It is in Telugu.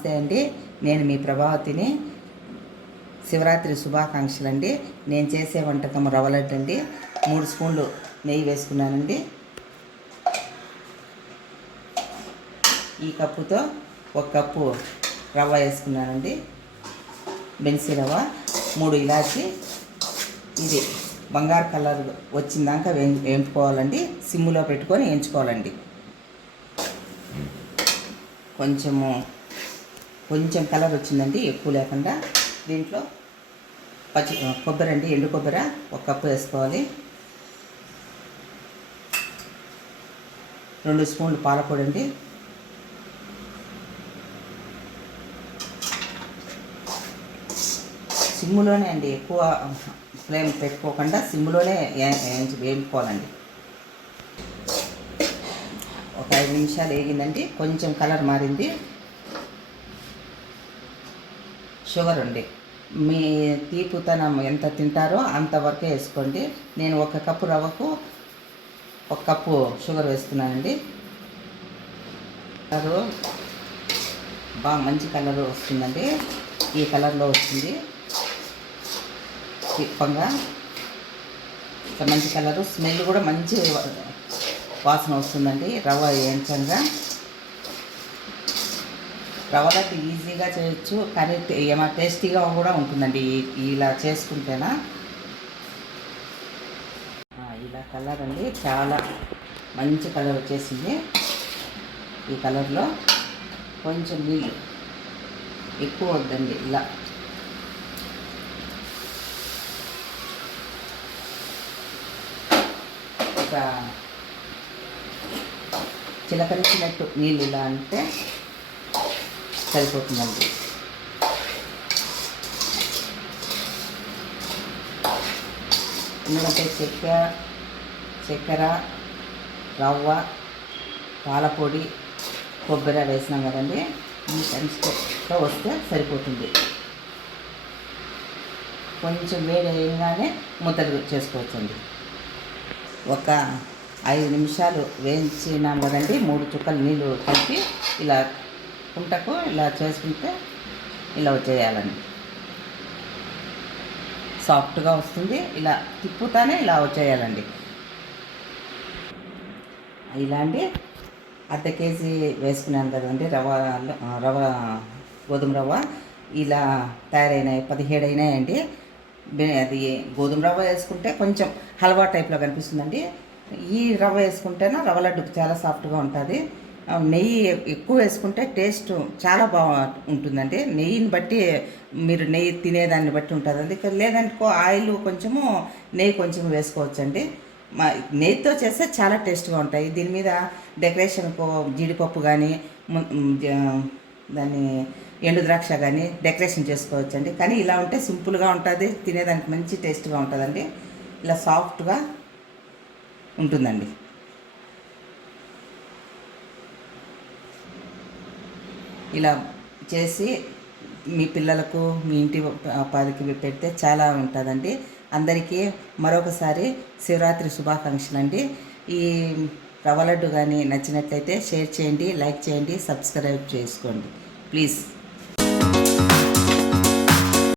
నమస్తే అండి. నేను మీ ప్రభావతిని. శివరాత్రి శుభాకాంక్షలు అండి. నేను చేసే వంటకం రవ్వ లడ్డు అండి. 3 స్పూన్లు నెయ్యి వేసుకున్నానండి. ఈ కప్పుతో 1 కప్పు రవ్వ వేసుకున్నానండి. బెన్సీ రవ్వ, 3 ఇలాచి. ఇది బంగారు కలర్ వచ్చిందాక వేయించుకోవాలండి. సిమ్లో పెట్టుకొని వేయించుకోవాలండి. కొంచెం కలర్ వచ్చిందండి, ఎక్కువ లేకుండా. దీంట్లో కొబ్బరి అండి, ఎండు కొబ్బరి 1 కప్పు వేసుకోవాలి. 2 స్పూన్లు పాలపొడి అండి. సిమ్లోనే అండి, ఎక్కువ ఫ్లేమ్ పెట్టుకోకుండా సిమ్లోనే వేయించుకోవాలండి. ఒక 5 నిమిషాలు వేగిందండి. కొంచెం కలర్ మారింది. షుగర్ అండి, మీ తీపుతనం ఎంత తింటారో అంతవరకే వేసుకోండి. నేను 1 కప్పు రవ్వకు 1 కప్పు షుగర్ వేస్తున్నానండి. కలరు బాగా మంచి కలర్ వస్తుందండి. ఈ కలర్లో వస్తుంది తిప్పంగా. మంచి కలరు, స్మెల్ కూడా మంచి వాసన వస్తుందండి. రవ్వ వేయించంగా రవ్వ లడ్డు ఈజీగా చేయొచ్చు, కానీ ఏమైనా టేస్టీగా కూడా ఉంటుందండి ఇలా చేసుకుంటేనా. ఇలా కలర్ అండి, చాలా మంచి కలర్ వచ్చేసింది. ఈ కలర్లో కొంచెం నీళ్ళు ఎక్కువ వద్దండి. ఇలా ఒక చిలకరించినట్టు నీళ్ళు ఇలా అంటే సరిపోతుందండి. ఎందుకంటే చక్కెర, రవ్వ, పాలపొడి, కొబ్బరి వేసినాం కదండి. ఈ కన్సిస్టెన్సీతో వస్తే సరిపోతుంది. కొంచెం వేడి వేయగానే ముద్దలు చేసుకోవచ్చండి. ఒక 5 నిమిషాలు వేయించినాం కదండి. 3 చుక్కలు నీళ్ళు కలిపి ఇలా కుంటకు ఇలా చేసుకుంటే ఇలా వచ్చేయాలండి. సాఫ్ట్గా వస్తుంది. ఇలా తిప్పుతానే ఇలా వచ్చేయాలండి. ఇలాంటి 1/2 కేజీ వేసుకున్నాను కదండి రవ్వ గోధుమ రవ్వ. ఇలా తయారైనాయి, 17 అయినాయండి. అది గోధుమ రవ్వ వేసుకుంటే కొంచెం హల్వా టైప్లో కనిపిస్తుందండి. ఈ రవ్వ వేసుకుంటేనే రవ్వ లడ్డుకు చాలా సాఫ్ట్గా ఉంటుంది. నెయ్యి ఎక్కువ వేసుకుంటే టేస్ట్ చాలా ఉంటుందండి. నెయ్యిని బట్టి మీరు నెయ్యి తినేదాన్ని బట్టి ఉంటుందండి. లేదనుకో ఆయిల్ కొంచెము నెయ్యి కొంచెం వేసుకోవచ్చండి. నెయ్యితో చేస్తే చాలా టేస్ట్గా ఉంటాయి. దీని మీద డెకరేషన్కు జీడిపప్పు కానీ దాన్ని ఎండు ద్రాక్ష కానీ డెకరేషన్ చేసుకోవచ్చండి. కానీ ఇలా ఉంటే సింపుల్గా ఉంటుంది, తినేదానికి మంచి టేస్ట్గా ఉంటుందండి. ఇలా సాఫ్ట్గా ఉంటుందండి. ఇలా చేసి మీ పిల్లలకు, మీ ఇంటి పాదికి పెడితే చాలా ఉంటుందండి. అందరికీ మరొకసారి శివరాత్రి శుభాకాంక్షలు అండి. ఈ రవ్వ లడ్డు కానీ నచ్చినట్లయితే షేర్ చేయండి, లైక్ చేయండి, సబ్స్క్రైబ్ చేసుకోండి ప్లీజ్.